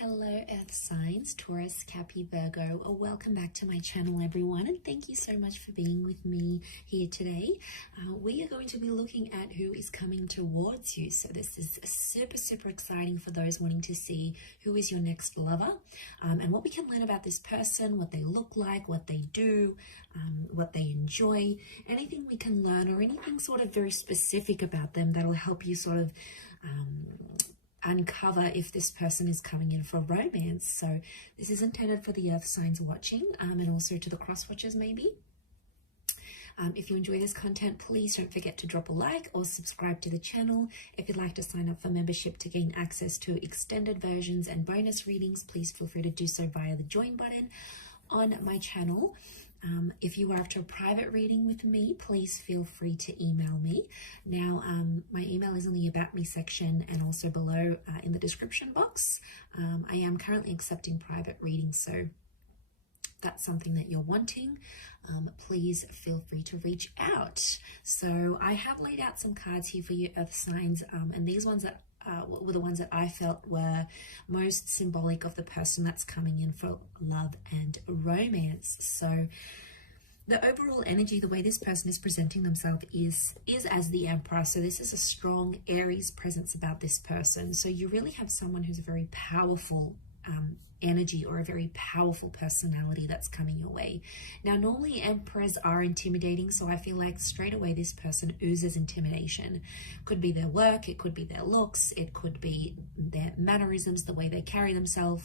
Hello Earth signs, Taurus, Capi, Virgo. Welcome back to my channel everyone, and thank you so much for being with me here today. We are going to be looking at who is coming towards you. So this is super exciting for those wanting to see who is your next lover, and what we can learn about this person, what they look like, what they do, what they enjoy, anything we can learn or anything sort of very specific about them that'll help you sort of uncover if this person is coming in for romance. So this is intended for the earth signs watching, and also to the cross watchers maybe. If you enjoy this content, please don't forget to drop a like or subscribe to the channel. If you'd like to sign up for membership to gain access to extended versions and bonus readings, please feel free to do so via the join button on my channel. If you are after a private reading with me, please feel free to email me. Now, my email is in the About Me section and also below in the description box. I am currently accepting private readings, so that's something that you're wanting, please feel free to reach out. So I have laid out some cards here for you earth signs, and these ones that were the ones that I felt were most symbolic of the person that's coming in for love and romance. So the overall energy, the way this person is presenting themselves is as the Emperor. So this is a strong Aries presence about this person. So you really have someone who's a very powerful energy or a very powerful personality that's coming your way. Now, normally emperors are intimidating, so I feel like straight away this person oozes intimidation. Could be their work, it could be their looks, it could be their mannerisms, the way they carry themselves.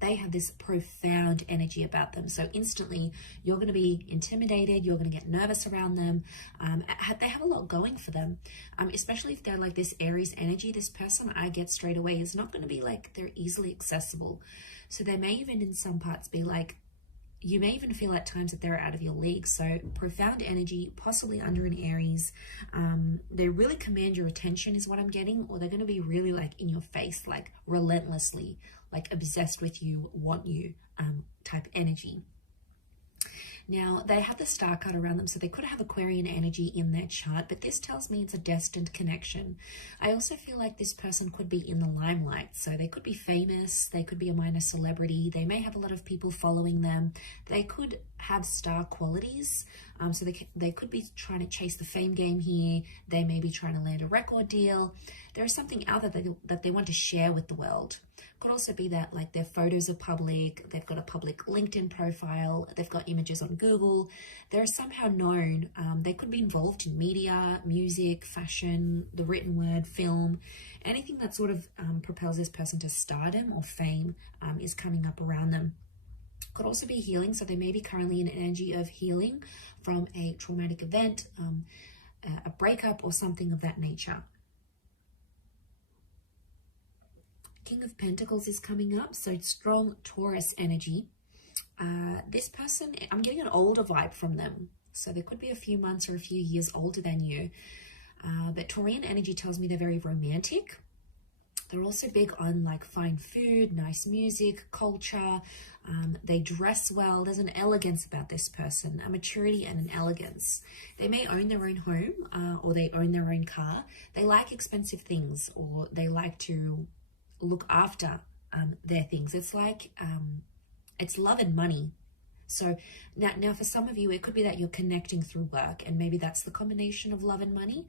They have this profound energy about them. So instantly you're going to be intimidated. You're going to get nervous around them. They have a lot going for them, especially if they're like this Aries energy. This person I get straight away is not going to be like they're easily accessible. So they may even in some parts be like, you may even feel at times that they're out of your league. So profound energy, possibly under an Aries. They really command your attention is what I'm getting, or they're going to be really like in your face, like relentlessly, like obsessed with you, want you type energy. Now, they have the star card around them, so they could have Aquarian energy in their chart, but this tells me it's a destined connection. I also feel like this person could be in the limelight, so they could be famous, they could be a minor celebrity, they may have a lot of people following them, they could have star qualities, so they could be trying to chase the fame game here, they may be trying to land a record deal. There is something out there that they want to share with the world. Could also be that like their photos are public, they've got a public LinkedIn profile, they've got images on Google, they're somehow known. They could be involved in media, music, fashion, the written word, film, anything that sort of propels this person to stardom or fame is coming up around them. Could also be healing, so they may be currently in an energy of healing from a traumatic event, a breakup or something of that nature. King of Pentacles is coming up, so strong Taurus energy. This person, I'm getting an older vibe from them. So they could be a few months or a few years older than you. But Taurian energy tells me they're very romantic. They're also big on like fine food, nice music, culture. They dress well. There's an elegance about this person, a maturity and an elegance. They may own their own home or they own their own car. They like expensive things, or they like to look after their things. It's like it's love and money. So now for some of you it could be that you're connecting through work, and maybe that's the combination of love and money,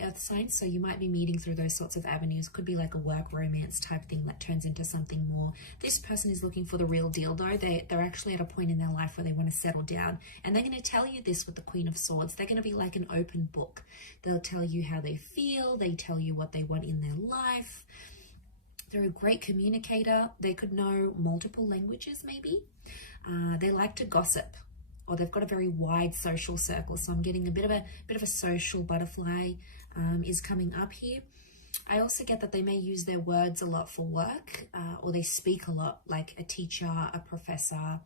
earth signs. So you might be meeting through those sorts of avenues. Could be like a work romance type thing that turns into something more. This person is looking for the real deal though. They're actually at a point in their life where they want to settle down, and they're going to tell you this with the Queen of Swords. They're going to be like an open book. They'll tell you how they feel, they tell you what they want in their life. They're a great communicator. They could know multiple languages maybe. They like to gossip, or they've got a very wide social circle. So I'm getting a bit of a social butterfly is coming up here. I also get that they may use their words a lot for work, or they speak a lot, like a teacher, a professor,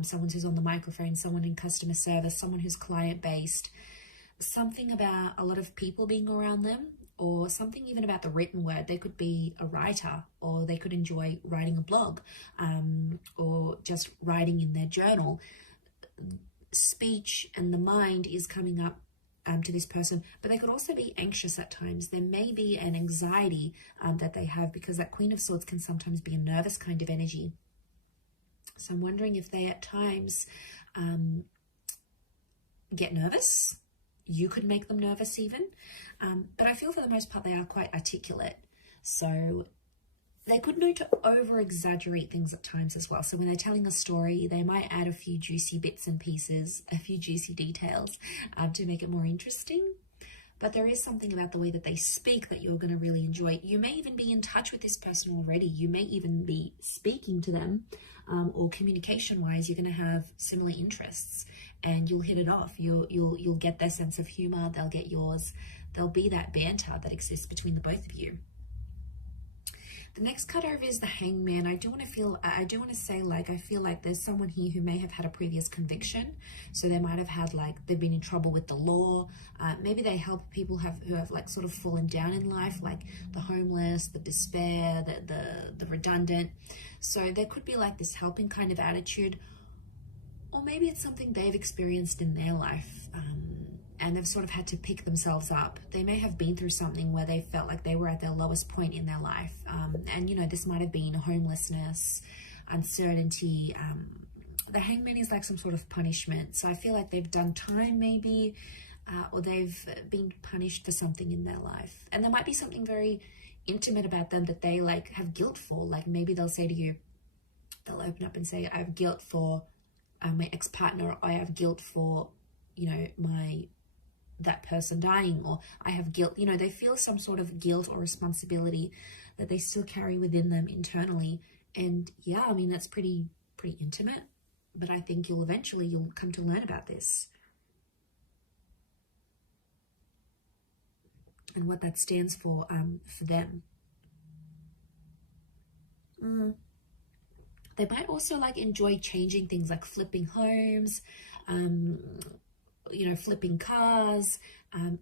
someone who's on the microphone, someone in customer service, someone who's client-based. Something about a lot of people being around them, or something even about the written word. They could be a writer, or they could enjoy writing a blog, or just writing in their journal. Speech and the mind is coming up to this person, but they could also be anxious at times. There may be an anxiety that they have, because that Queen of Swords can sometimes be a nervous kind of energy. So I'm wondering if they at times get nervous. You could make them nervous even. But I feel for the most part they are quite articulate. So they could know to over-exaggerate things at times as well. So when they're telling a story, they might add a few juicy bits and pieces, a few juicy details to make it more interesting. But there is something about the way that they speak that you're going to really enjoy. You may even be in touch with this person already. You may even be speaking to them, or communication-wise, you're going to have similar interests and you'll hit it off. You'll get their sense of humor. They'll get yours. There'll be that banter that exists between the both of you. The next card over is the Hangman. I do want to say, like, I feel like there's someone here who may have had a previous conviction. So they might have had, like, they've been in trouble with the law. Maybe they help people who have like sort of fallen down in life, like the homeless, the despair, the redundant. So there could be like this helping kind of attitude, or maybe it's something they've experienced in their life. And they've sort of had to pick themselves up. They may have been through something where they felt like they were at their lowest point in their life. And, you know, this might have been homelessness, uncertainty. The Hangman is like some sort of punishment. So I feel like they've done time maybe, or they've been punished for something in their life. And there might be something very intimate about them that they like have guilt for. Like maybe they'll say to you, they'll open up and say, I have guilt for my ex-partner, or I have guilt for, you know, that person dying, or I have guilt. You know, they feel some sort of guilt or responsibility that they still carry within them internally. And yeah, I mean, that's pretty intimate, but I think you'll come to learn about this and what that stands for them. They might also like enjoy changing things, like flipping homes, you know, flipping cars,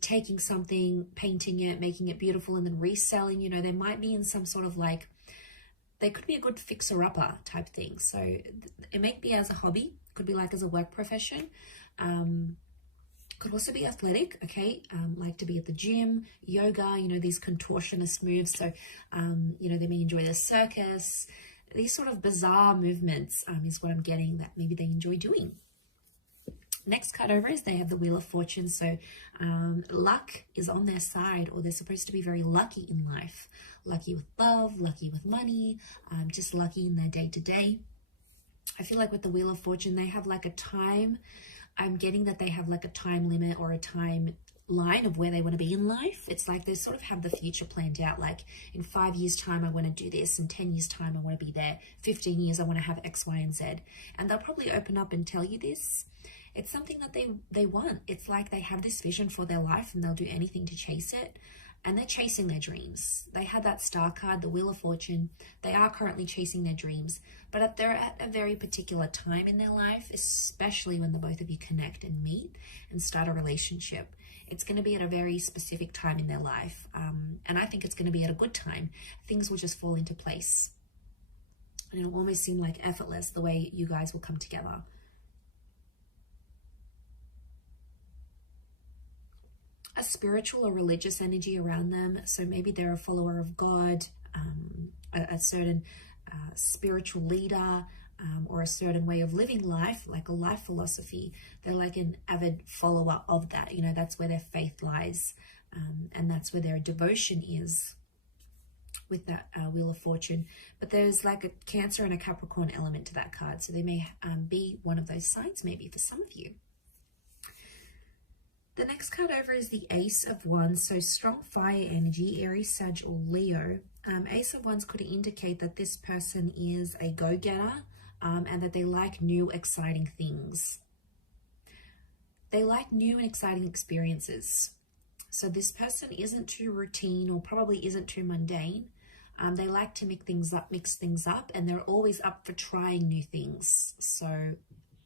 taking something, painting it, making it beautiful, and then reselling. You know, they might be in some sort of like, they could be a good fixer-upper type thing. So it may be as a hobby, could be like as a work profession, could also be athletic, okay, like to be at the gym, yoga, you know, these contortionist moves. So, you know, they may enjoy the circus. These sort of bizarre movements is what I'm getting that maybe they enjoy doing. Next card over is they have the Wheel of Fortune. So luck is on their side, or they're supposed to be very lucky in life. Lucky with love, lucky with money, just lucky in their day-to-day. I feel like with the Wheel of Fortune, they have like a time. I'm getting that they have like a time limit or a time line of where they want to be in life. It's like they sort of have the future planned out, like in 5 years time I want to do this, in 10 years time I want to be there, 15 years I want to have X, Y, and Z. And they'll probably open up and tell you this. It's something that they want. It's like they have this vision for their life and they'll do anything to chase it. And they're chasing their dreams. They had that star card, the Wheel of Fortune. They are currently chasing their dreams, but they're at a very particular time in their life, especially when the both of you connect and meet and start a relationship. It's going to be at a very specific time in their life. And I think it's going to be at a good time. Things will just fall into place. And it'll almost seem like effortless the way you guys will come together. A spiritual or religious energy around them. So maybe they're a follower of God, a certain spiritual leader, or a certain way of living life, like a life philosophy. They're like an avid follower of that. You know, that's where their faith lies, and that's where their devotion is with that Wheel of Fortune. But there's like a Cancer and a Capricorn element to that card. So they may be one of those signs maybe for some of you. The next card over is the Ace of Wands. So strong fire energy, Aries, Sag, or Leo. Ace of Wands could indicate that this person is a go-getter, and that they like new, exciting things. They like new and exciting experiences. So this person isn't too routine, or probably isn't too mundane. They like to mix things up, and they're always up for trying new things. So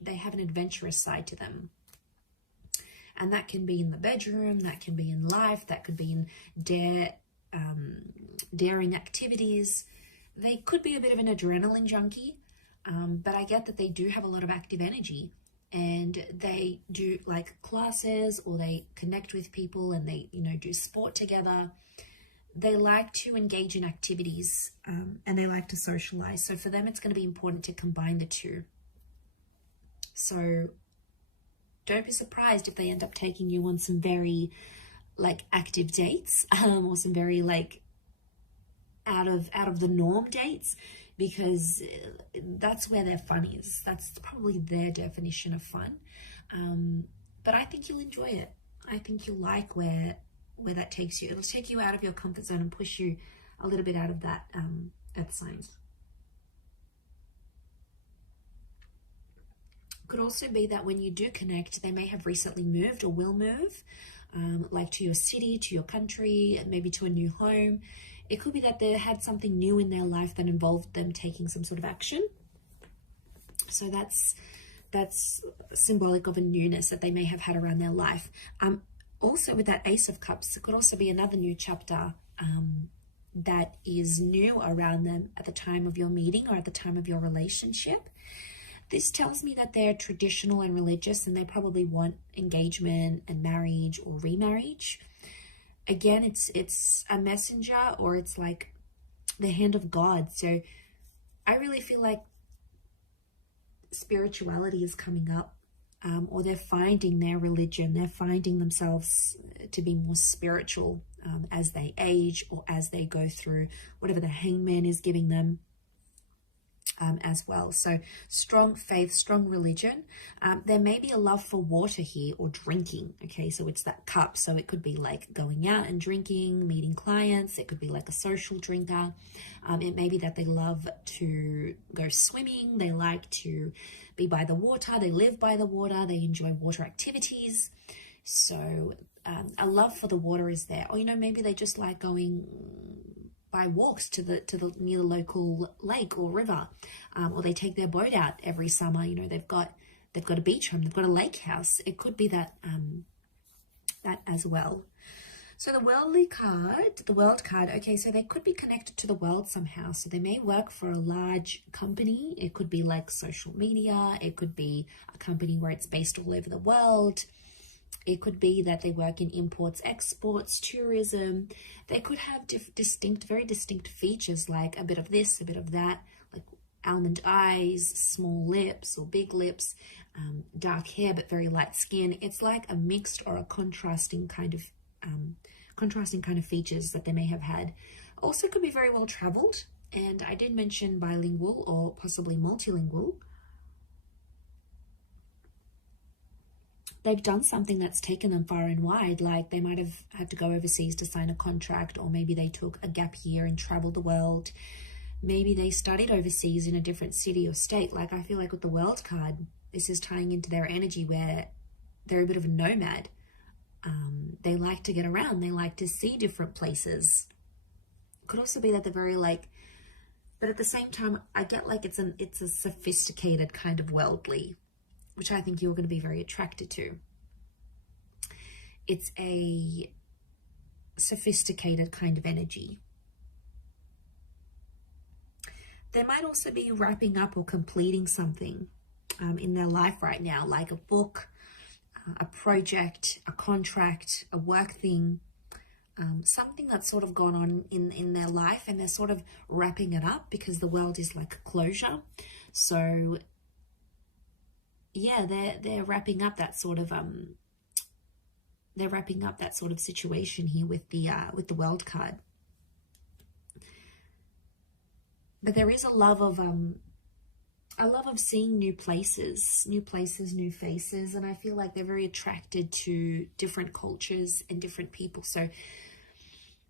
they have an adventurous side to them. And that can be in the bedroom, that can be in life, that could be in daring activities. They could be a bit of an adrenaline junkie, but I get that they do have a lot of active energy. and they do like classes, or they connect with people, and they, you know, do sport together. They like to engage in activities, and they like to socialize. So for them, it's going to be important to combine the two. So don't be surprised if they end up taking you on some very like active dates, or some very like out of the norm dates, because that's where their fun is. That's probably their definition of fun. But I think you'll enjoy it. I think you'll like where that takes you. It'll take you out of your comfort zone and push you a little bit out of that earth signs. Could also be that when you do connect, they may have recently moved or will move, like to your city, to your country, maybe to a new home. It could be that they had something new in their life that involved them taking some sort of action. So that's symbolic of a newness that they may have had around their life. Also with that Ace of Cups, it could also be another new chapter that is new around them at the time of your meeting or at the time of your relationship. This tells me that they're traditional and religious, and they probably want engagement and marriage or remarriage. Again, it's a messenger, or it's like the hand of God. So I really feel like spirituality is coming up, or they're finding their religion. They're finding themselves to be more spiritual as they age, or as they go through whatever the hangman is giving them. As well. So strong faith, strong religion. There may be a love for water here, or drinking. Okay, so it's that cup. So it could be like going out and drinking, meeting clients. It could be like a social drinker. It may be that they love to go swimming. They like to be by the water. They live by the water. They enjoy water activities. So a love for the water is there. Or, you know, maybe they just like going by walks to the near the local lake or river, or they take their boat out every summer. You know, they've got a beach home, they've got a lake house. It could be that that as well. So the worldly card, the world card, okay, so they could be connected to the world somehow. So they may work for a large company. It could be like social media. It could be a company where it's based all over the world. It could be that they work in imports, exports, tourism. They could have very distinct features, like a bit of this, a bit of that, like almond eyes, small lips or big lips, dark hair but very light skin. It's like a mixed or a contrasting kind of features that they may have had. Also could be very well traveled, and I did mention bilingual or possibly multilingual. They've done something that's taken them far and wide, like they might have had to go overseas to sign a contract, or maybe they took a gap year and traveled the world. Maybe they studied overseas in a different city or state. Like I feel like with the world card, this is tying into their energy where they're a bit of a nomad. They like to get around. They like to see different places. It could also be that they're very like, but at the same time, I get like it's a sophisticated kind of worldly, which I think you're going to be very attracted to. It's a sophisticated kind of energy. They might also be wrapping up or completing something in their life right now, like a book, a project, a contract, a work thing, something that's sort of gone on in their life, and they're sort of wrapping it up because the world is like a closure. So yeah, they're wrapping up that sort of situation here with the world card. But there is a love of seeing new places, new faces, and I feel like they're very attracted to different cultures and different people. So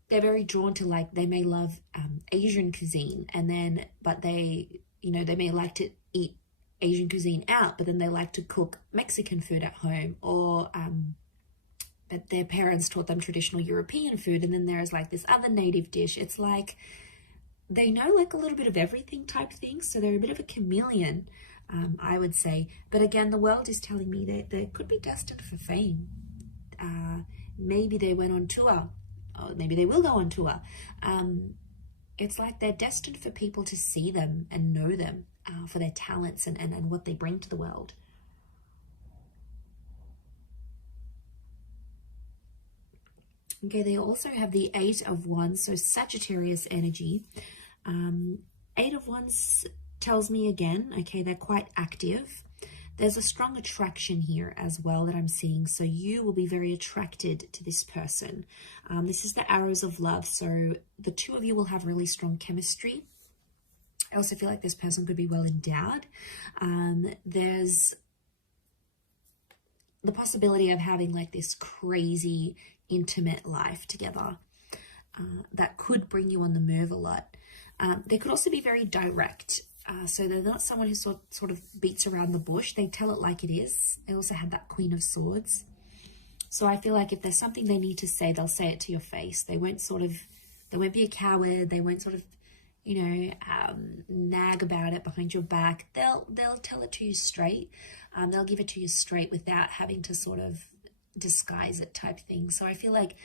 they're very drawn to, like, they may love Asian cuisine, but they may like to eat Asian cuisine out, but then they like to cook Mexican food at home, or that their parents taught them traditional European food, and then there's like this other native dish. It's like they know like a little bit of everything type thing, so they're a bit of a chameleon, I would say. But again, the world is telling me that they could be destined for fame. Maybe they went on tour, or maybe they will go on tour. It's like they're destined for people to see them and know them for their talents and what they bring to the world. Okay, they also have the Eight of Wands, so Sagittarius energy. Eight of Wands tells me again, okay, they're quite active. There's a strong attraction here as well that I'm seeing. So you will be very attracted to this person. This is the arrows of love. So the two of you will have really strong chemistry. I also feel like this person could be well endowed. There's the possibility of having like this crazy intimate life together that could bring you on the move a lot. They could also be very direct. So they're not someone who sort of beats around the bush. They tell it like it is. They also have that Queen of Swords. So I feel like if there's something they need to say, they'll say it to your face. They won't be a coward. They won't sort of, you know, nag about it behind your back. They'll tell it to you straight. They'll give it to you straight without having to sort of disguise it type thing. So I feel like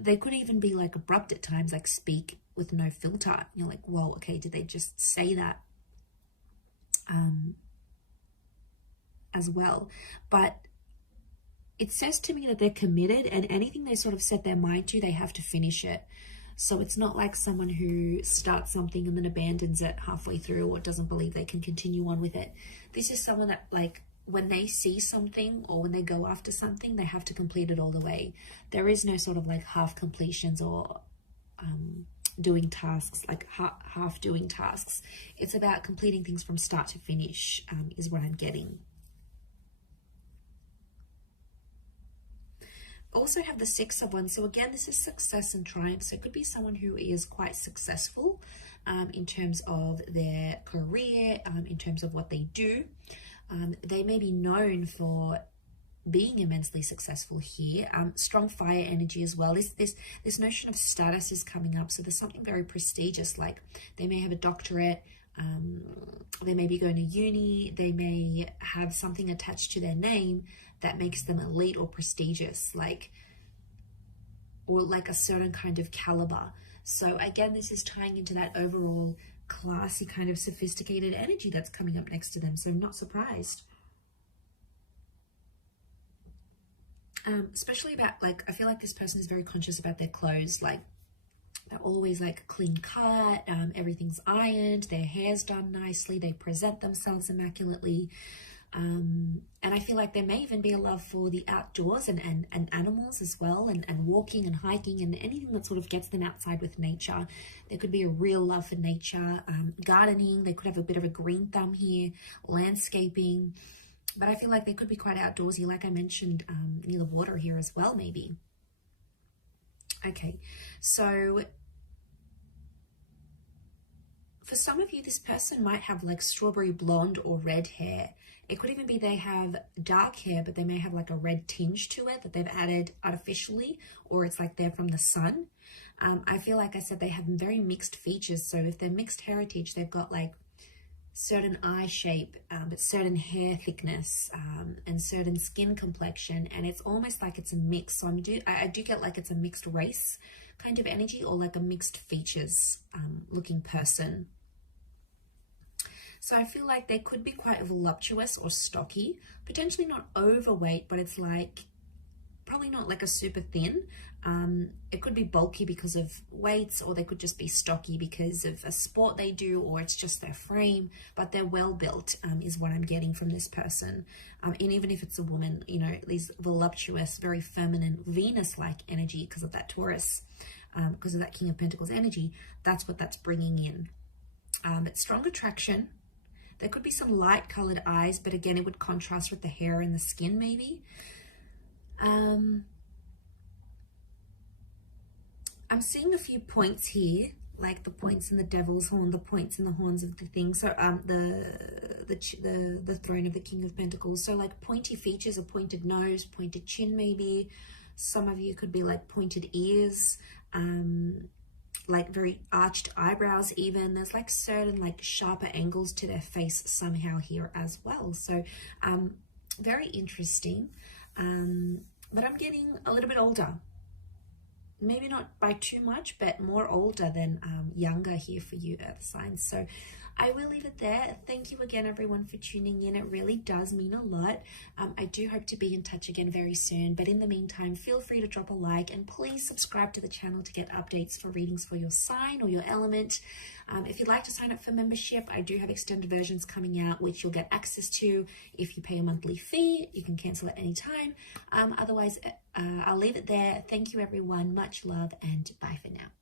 they could even be like abrupt at times, like speak with no filter. You're like, whoa, okay, did they just say that? As well. But it says to me that they're committed, and anything they sort of set their mind to, they have to finish it. So it's not like someone who starts something and then abandons it halfway through or doesn't believe they can continue on with it. This is someone that, like, when they see something or when they go after something, they have to complete it all the way. There is no sort of like half completions or doing tasks, like half doing tasks. It's about completing things from start to finish, is what I'm getting. Also have the Six of Wands. So again, this is success and triumph. So it could be someone who is quite successful in terms of their career, in terms of what they do. They may be known for being immensely successful here. Strong fire energy as well. This notion of status is coming up. So there's something very prestigious, like they may have a doctorate, they may be going to uni, they may have something attached to their name that makes them elite or prestigious, or like a certain kind of caliber. So again, this is tying into that overall classy kind of sophisticated energy that's coming up next to them. So I'm not surprised. Especially about, like, I feel like this person is very conscious about their clothes. Like, they're always like clean cut, everything's ironed, their hair's done nicely, they present themselves immaculately. And I feel like there may even be a love for the outdoors and animals as well, and walking and hiking and anything that sort of gets them outside with nature. There could be a real love for nature, gardening. They could have a bit of a green thumb here, landscaping. But I feel like they could be quite outdoorsy, like I mentioned, near the water here as well, maybe. Okay, so for some of you, this person might have like strawberry blonde or red hair. It could even be they have dark hair, but they may have like a red tinge to it that they've added artificially, or it's like they're from the sun. I feel like I said they have very mixed features. So if they're mixed heritage, they've got like certain eye shape, but certain hair thickness, and certain skin complexion, and it's almost like it's a mix. So I do get like it's a mixed race kind of energy, or like a mixed features looking person. So I feel like they could be quite voluptuous or stocky, potentially not overweight, but it's like probably not like a super thin. It could be bulky because of weights, or they could just be stocky because of a sport they do, or it's just their frame, but they're well built, is what I'm getting from this person. And even if it's a woman, you know, these voluptuous, very feminine, Venus-like energy because of that Taurus, because of that King of Pentacles energy, that's what that's bringing in. It's strong attraction. There could be some light colored eyes, but again, it would contrast with the hair and the skin maybe. I'm seeing a few points here, like the points in the devil's horn, the points in the horns of the thing. So the throne of the King of Pentacles. So like pointy features, a pointed nose, pointed chin maybe. Some of you could be like pointed ears, like very arched eyebrows even. There's like certain like sharper angles to their face somehow here as well. So very interesting. But I'm getting a little bit older. maybe not by too much, but more older than younger here for you earth signs. So I will leave it there. Thank you again, everyone, for tuning in. It really does mean a lot. I do hope to be in touch again very soon. But in the meantime, feel free to drop a like and please subscribe to the channel to get updates for readings for your sign or your element. If you'd like to sign up for membership, I do have extended versions coming out, which you'll get access to if you pay a monthly fee. You can cancel at any time. Otherwise, I'll leave it there. Thank you, everyone. Much love and bye for now.